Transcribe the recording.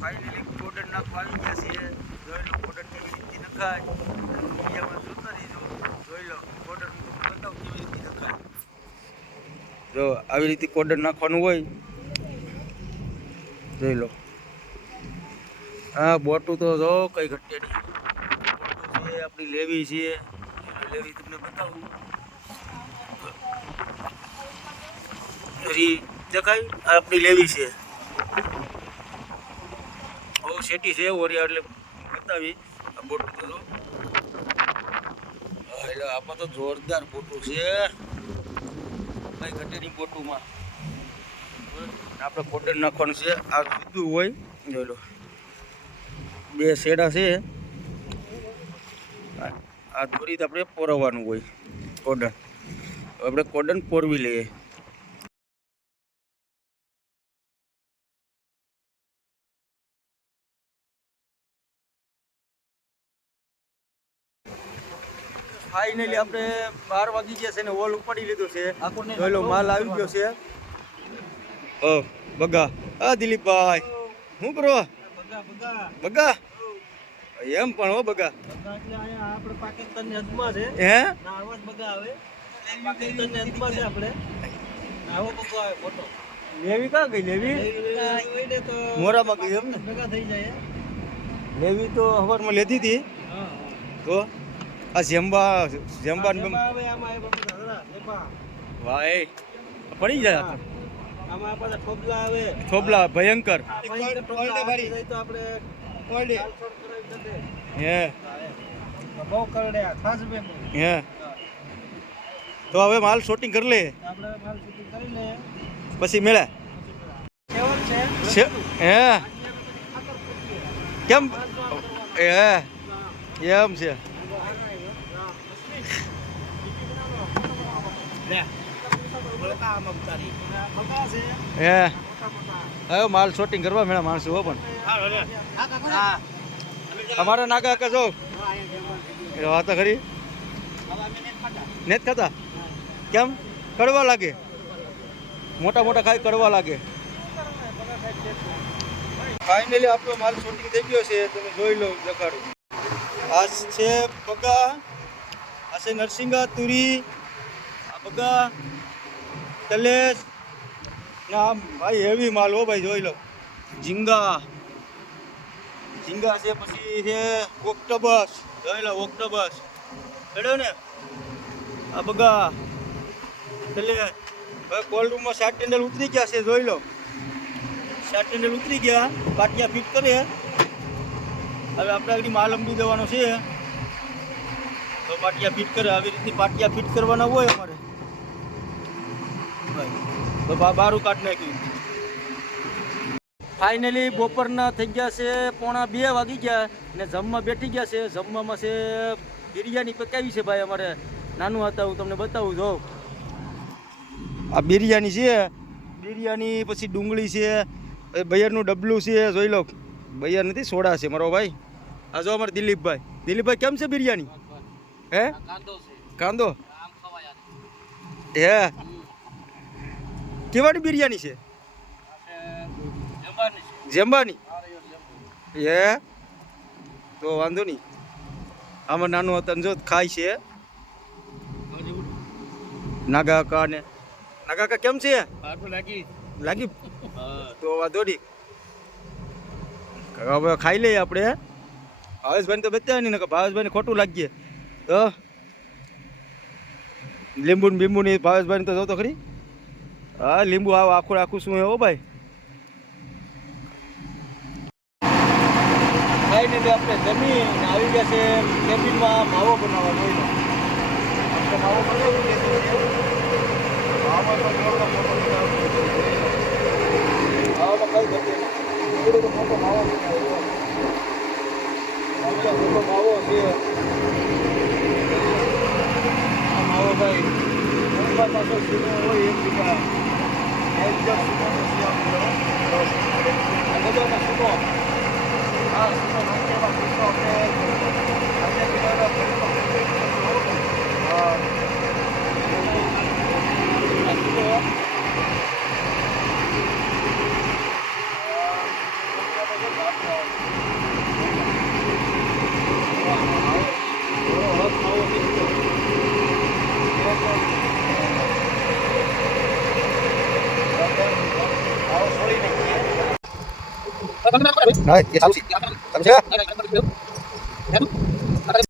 Finally powder નાખવા આવી ગયા છે. જોઈ લો પાવડર કેવી રીતે નખાય. વિડીયોમાં જોતા રહેજો. જોઈ લો પાવડર બતાવો કેવી રીતે નખાય. જો આવી રીતે પાવડર નાખવાનું હોય. જોઈ લો. હા બોટું તો જો કઈ ઘટે નહીં. બોટું છે આપણી લેવી છે. લેવી તમને બતાવું. દેખાય આપણી લેવી છે. બહુ સેટી છે ઓરિયા એટલે બતાવી. આ બોટું તો જો એટલે આમાં તો જોરદાર બોટું છે. કઈ ઘટે નહીં બોટુમાં. આપણે પાવડર નાખવાનું છે. આ સીધું હોય. જોઈ લો બે શેડા છે. આ દોરી આપણે પોરવવાનું હોય પાવડર. આપણે પાવડર પોરવી લઈએ. ફાઇનલી આપણે 12 વાગી ગયા છે ને ઓલ ઉપાડી લીધો છે. જોઈ લો માલ આવી ગયો છે. ઓ બગા આ દિલીપભાઈ શું કરો? બગા એમ પણ હો બગા એટલે અહીંયા આપણે પાકિસ્તાનની હદમાં છે. હે આવાજ બગા આવે પાકિસ્તાનની હદમાં છે. આપણે આવો બગા આવે ફોટો. લેવી કા ગઈ? લેવી તો મોરામાં ગઈ એમ ને બગા થઈ જાય. લેવી તો હવારમાં લીધી હતી. તો આ જેમ્બા આવે આમાં ભાઈ પડી જાય. આમાં પાછા થોબલા આવે. થોબલા ભયંકર. તો આપણે હે બહુ કરડે ખાસ બે હે. તો હવે માલ શૂટિંગ કરી લે. આપણે માલ શૂટિંગ કરી લે પછી મેળા છે. હે કેમ હે એમ છે. હે હવે માલ શૂટિંગ કરવા મેળા માણસો હો. પણ અમારા નાગા કે જો વાત ખરી નેત ખાતા કેમ કડવા લાગે? મોટા મોટા ખાઈ કડવા લાગે. ફાઇનલી આપણો માલ શૂટિંગ થઈ ગયો છે. તમે જોઈ લો દેખાડું. આ છે બગા, આ છે નરસિંગા તુરી, આ બગા તલેશ ના ભાઈ હેવી માલ હો ભાઈ. જોઈ લો ઝીંગા ઝીંગા છે. પછી છે ઓક્ટોબસ. જોઈ લો ઓક્ટોબસ ચડ્યો ને. આ બગા તલેશ. હવે કોલ્ડ રૂમમાં 7 ટેન્ડલ ઉતરી ગયા છે. જોઈ લો 7 ટેન્ડલ ઉતરી ગયા. પાટિયા ફિટ કરે. હવે આપણે આગળ માલ અંબી દેવાનો છે. તો પાટિયા ફિટ કરે. આવી રીતે પાટિયા ફિટ કરવાના હોય અમારે. તો બારું કાઢ નાખ્યું. ફાઇનલી બપોરના થઈ ગયા છે 1:45 વાગી ગયા ને જમવા બેઠી ગયા છે. જમવામાં છે બિરયાની પકાવી છે ભાઈ. અમારે નાનું હતા હું તમને બતાવું. જો આ બિરયાની છે. બિરયાની પછી ડુંગળી છે. બૈયરનું ડબલું છે. જોઈ લો બૈયર નથી સોડા છે મારો ભાઈ. આ જો અમારે દિલીપભાઈ. દિલીપભાઈ કેમ છે બિરયાની? હે કાંદો હે કેવાની બિરયાની છે? જેમ્બાની હે તો વાંધો નહીં. આમાં નાનું હતા જો ખાય છે. નાગા કાકા ને નાગા કાકા કેમ છે? લાગી તો વાંધો નહીં. હવે ખાઈ લઈએ આપણે. ભાવેશભાઈને તો બતાવ્યા નહીં ને ભાવેશભાઈને ખોટું લાગીએ તો. લીંબુ ને બીંબુ ની ભાવેશભાઈને તો જો તો ખરી. હા લીંબુ આખું આખું શું હો ભાઈ. ફાઇનલી આપણે જમીન આવી ગયા છે કેબિનમાં માવો બનાવવા. જોઈ લો આપણે માવો બનાવી લીધો છે. માવામાં તો માવામાં કઈ ઘટે નહીં. મોટો માવો બનાવ્યો. મોટો માવો છે. આ માવો ભાઈ પાછો સીનો હોય 1 બીઘા. Rồi, vậy xong. Xong chưa?